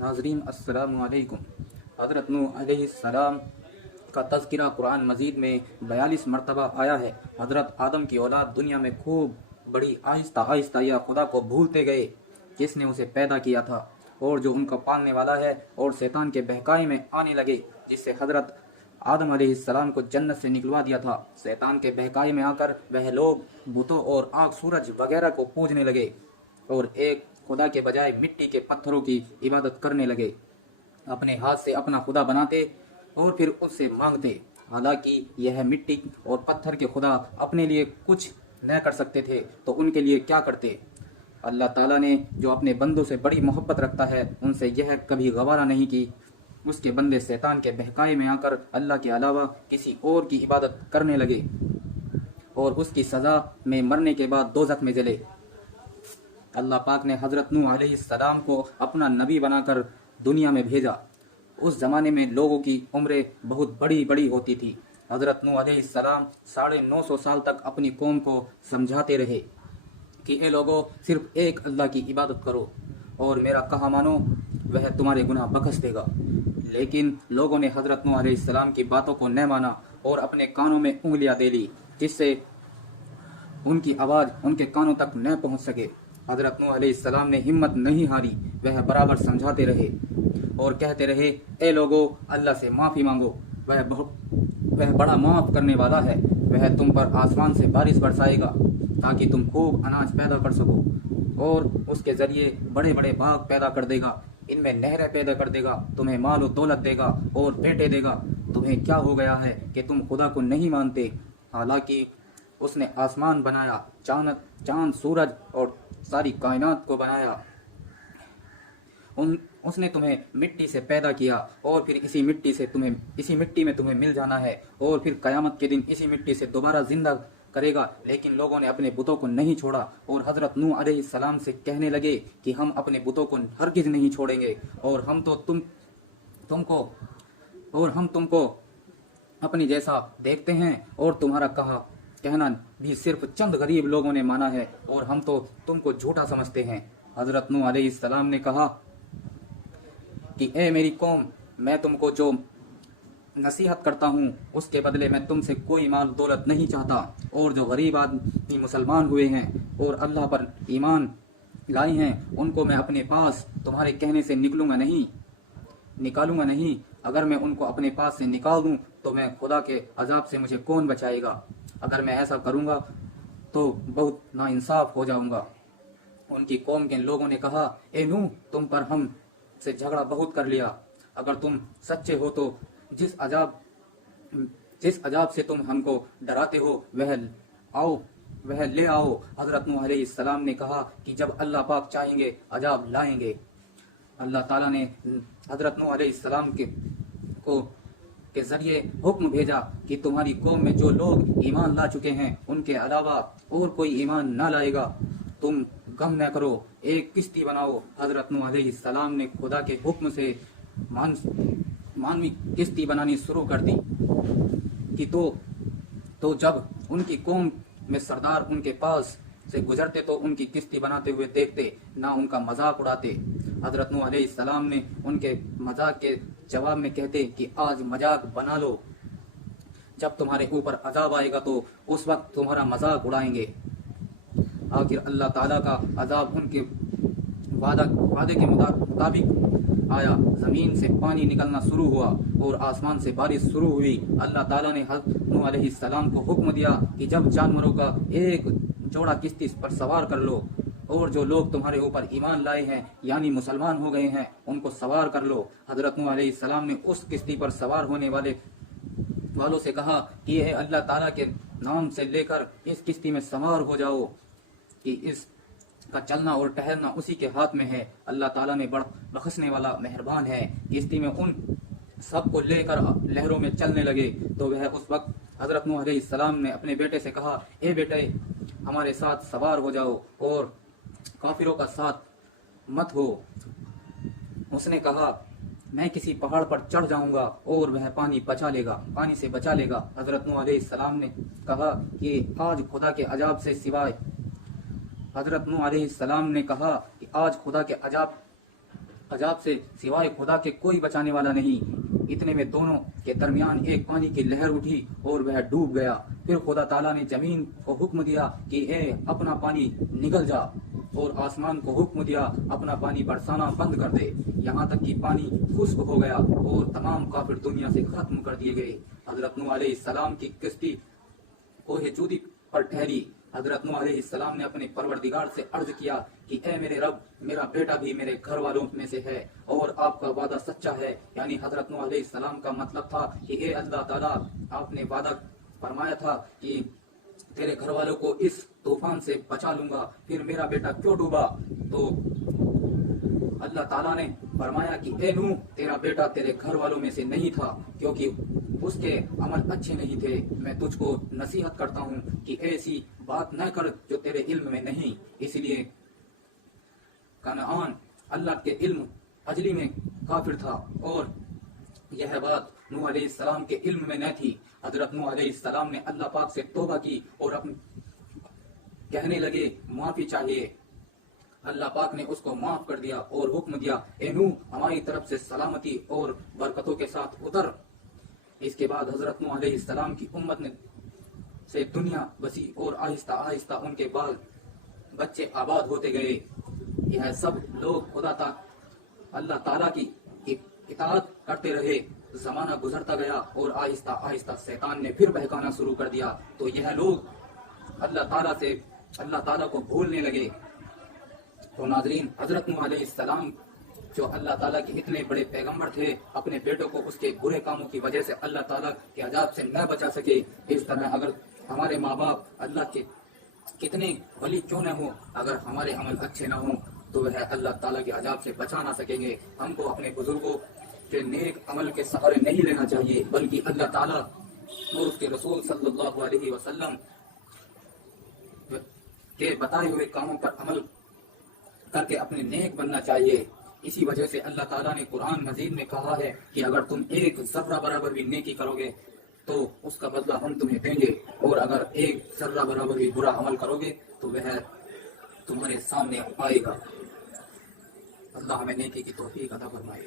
नाज़रीन अस्सलामु अलैकुम। हज़रत नूह अलैहिस्सलाम का तज़किरा कुरान मजीद में 42 मरतबा आया है। हज़रत आदम की औलाद दुनिया में खूब बड़ी आहिस्ता आहिस्ता या खुदा को भूलते गए जिसने उसे पैदा किया था और जो उनका पालने वाला है, और शैतान के बहकावे में आने लगे जिससे हज़रत आदम अलैहिस्सलाम को जन्नत से निकलवा दिया था। शैतान के बहकावे में आकर वह लोग बुतों और आग सूरज वगैरह को पूजने लगे और एक खुदा के बजाय मिट्टी के पत्थरों की इबादत करने लगे। अपने हाथ से अपना खुदा बनाते और फिर उससे मांगते। हालांकि यह मिट्टी और पत्थर के खुदा अपने लिए कुछ न कर सकते थे तो उनके लिए क्या करते। अल्लाह ताला ने जो अपने बंदों से बड़ी मोहब्बत रखता है उनसे यह कभी गवारा नहीं की उसके बंदे शैतान के बहकावे में आकर अल्लाह के अलावा किसी और की इबादत करने लगे और उसकी सज़ा में मरने के बाद दोज़ख में जले। अल्लाह पाक ने हज़रत नूह अलैहिस्सलाम को अपना नबी बनाकर दुनिया में भेजा। उस ज़माने में लोगों की उम्रें बहुत बड़ी बड़ी होती थी। हज़रत नूह अलैहिस्सलाम 950 साल तक अपनी कौम को समझाते रहे कि ए लोगों, सिर्फ एक अल्लाह की इबादत करो और मेरा कहा मानो, वह तुम्हारे गुनाह बख्श देगा। लेकिन लोगों ने हज़रत नूह अलैहिस्सलाम की बातों को न माना और अपने कानों में उंगलियां दे ली जिससे उनकी आवाज़ उनके कानों तक न पहुंच सके। हज़रत नूह अलैहिस्सलाम ने हिम्मत नहीं हारी, वह बराबर समझाते रहे और कहते रहे, ए लोगो, अल्लाह से माफ़ी मांगो, वह बड़ा माफ़ करने वाला है। वह तुम पर आसमान से बारिश बरसाएगा ताकि तुम खूब अनाज पैदा कर सको और उसके ज़रिए बड़े बड़े बाग पैदा कर देगा, इनमें नहरें पैदा कर देगा, तुम्हें माल और दौलत देगा और बेटे देगा। तुम्हें क्या हो गया है कि तुम खुदा को नहीं मानते? हालांकि उसने आसमान बनाया, चांद सूरज और सारी कायनात को बनाया। उसने तुम्हें मिट्टी से पैदा किया और फिर इसी मिट्टी में तुम्हें मिल जाना है और फिर कयामत के दिन इसी मिट्टी से दोबारा जिंदा करेगा। लेकिन लोगों ने अपने बुतों को नहीं छोड़ा और हज़रत नूह अलैहिस्सलाम से कहने लगे कि हम अपने बुतों को हरगिज़ नहीं छोड़ेंगे और हम तुमको अपनी जैसा देखते हैं और तुम्हारा कहना भी सिर्फ चंद गरीब लोगों ने माना है और हम तो तुमको झूठा समझते हैं। हज़रत नूह अलैहिस्सलाम ने कहा कि ए मेरी कौम, मैं तुमको जो नसीहत करता हूँ उसके बदले मैं तुमसे कोई माल दौलत नहीं चाहता, और जो गरीब आदमी मुसलमान हुए हैं और अल्लाह पर ईमान लाए हैं उनको मैं अपने पास तुम्हारे कहने से निकालूंगा नहीं। अगर मैं उनको अपने पास से निकाल दूं तो मैं खुदा के अजाब से मुझे कौन बचाएगा? अगर मैं ऐसा करूंगा तो बहुत नाइंसाफ हो जाऊंगा। उनकी कौम के लोगों ने कहा, ए नूह, तुम पर हम से झगड़ा बहुत कर लिया। अगर तुम सच्चे हो तो जिस अजाब से तुम हमको डराते हो वह ले आओ। हज़रत नूह अलैहिस्सलाम ने कहा कि जब अल्लाह पाक चाहेंगे अजाब लाएंगे। अल्लाह ताला ने हज़रत नूह अलैहिस्सलाम के जरिए हुक्म भेजा कि तुम्हारी कौम में जो लोग ईमान ला चुके हैं उनके अलावा और कोई ईमान ना लाएगा। तुम गम न करो, एक किश्ती बनाओ। हज़रत नूह अलैहिस्सलाम ने खुदा के हुक्म से मानवी किश्ती बनानी शुरू कर दी कि तो जब उनकी कौम में सरदार उनके पास से गुजरते तो उनकी किश्ती बनाते हुए देखते, ना उनका मजाक उड़ाते। हज़रत नूह अलैहिस्सलाम ने उनके मजाक के जवाब में कहते कि आज मजाक बना लो, जब तुम्हारे ऊपर अजाब आएगा तो उस वक्त तुम्हारा मजाक उड़ाएंगे। आखिर अल्लाह ताला का अजाब उनके वादे के मुताबिक आया। ज़मीन से पानी निकलना शुरू हुआ और आसमान से बारिश शुरू हुई। अल्लाह ताला ने हज़रत नूह अलैहिस्सलाम को हुक्म दिया कि जब जानवरों का एक जोड़ा किश्ती पर सवार कर लो और जो लोग तुम्हारे ऊपर ईमान लाए हैं यानी मुसलमान हो गए हैं उनको सवार कर लो। हज़रत नूह अलैहिस्सलाम ने उस किश्ती पर सवार होने वालों से कहा कि ये अल्लाह ताला के नाम से लेकर इस किश्ती में सवार हो जाओ कि इसका चलना और ठहरना उसी के हाथ में है। अल्लाह ताला में बड़ा बख्शने वाला मेहरबान है। किश्ती में उन सबको लेकर लहरों में चलने लगे तो वह उस वक्त हज़रत नूह अलैहिस्सलाम ने अपने बेटे से कहा, ए बेटे, हमारे साथ सवार हो जाओ और काफिरों का साथ मत हो। उसने कहा, मैं किसी पहाड़ पर चढ़ जाऊंगा और वह पानी से बचा लेगा। हज़रत नूह अलैहिस्सलाम ने कहा कि आज खुदा के अजाब से सिवाय हज़रत नूह अलैहिस्सलाम ने कहा कि आज खुदा के अजाब अजाब से सिवाय खुदा के कोई बचाने वाला नहीं। इतने में दोनों के दरमियान एक पानी की लहर उठी और वह डूब गया। फिर खुदा ताला ने जमीन को हुक्म दिया कि ए अपना पानी निगल जा, और आसमान को हुक्म दिया अपना पानी बरसाना बंद कर दे, यहाँ तक कि पानी खुश्क हो गया और तमाम काफिर दुनिया से खत्म कर दिए गए। हजरत नूह अलैहिस्सलाम की किश्ती कोहे जूदी पर ठहरी। हजरत नूह अलैहिस्सलाम ने अपने परवरदिगार से अर्ज किया कि ए मेरे रब, मेरा बेटा भी मेरे घर वालों में से है और आपका वादा सच्चा है। यानी हजरत नूह अलैहिस्सलाम का मतलब था कि ए अल्लाह ताला, आपने वादा फरमाया था कि तेरे घर वालों को इस तूफान से बचा लूंगा, फिर मेरा बेटा क्यों डूबा? तो अल्लाह ताला ने फरमाया कि ए नूह, तेरा बेटा तेरे घर वालों में से नहीं था क्योंकि उसके अमल अच्छे नहीं थे। मैं तुझको नसीहत करता हूँ कि ऐसी बात न कर जो तेरे इल्म में नहीं। इसलिए कनान अल्लाह के इल्म अजली में काफिर था और यह बात नूह अलैहिस्सलाम के इल्म में न थी। हजरत नूह अलैहिस्सलाम ने अल्लाह पाक से तौबा की और अपने कहने लगे माफी चाहिए। अल्लाह पाक ने उसको माफ कर दिया और हुक्म दिया, ए नूह, हमारी तरफ से सलामती और बरकतों के साथ उतर। इसके बाद हजरत नूह अलैहिस्सलाम की उम्मत ने से दुनिया बसी और आहिस्ता आहिस्ता उनके बाल बच्चे आबाद होते गए। यह सब लोग अल्लाह ताला की इताअत करते रहे। जमाना गुजरता गया और आहिस्ता आहिस्ता शैतान ने फिर बहकाना शुरू कर दिया, तो यह लोग अल्लाह ताला को भूलने लगे। तो नाजरीन, हजरत नूह अलैहिस्सलाम जो अल्लाह ताला के इतने बड़े पैगंबर थे, अपने बेटों को उसके बुरे कामों की वजह से अल्लाह ताला के अजाब से न बचा सके। इस तरह अगर हमारे माँ बाप अल्लाह के कितने वली क्यों न हो, अगर हमारे अमल अच्छे न हो तो वह अल्लाह ताला के अजाब से बचा ना सकेंगे। हमको अपने बुजुर्गों के नेक अमल के सहारे नहीं लेना चाहिए, बल्कि अल्लाह ताला और उसके रसूल सल्लल्लाहु अलैहि वसल्लम के बताए हुए कामों पर अमल करके अपने नेक बनना चाहिए। इसी वजह से अल्लाह ताला ने कुरान मजीद में कहा है कि अगर तुम एक जर्रा बराबर भी नेकी करोगे तो उसका बदला हम तुम्हें देंगे, और अगर एक जर्रा बराबर भी बुरा अमल करोगे तो वह तुम्हारे सामने आएगा। अल्लाह हमें नेकी की तौफीक अता फरमाए।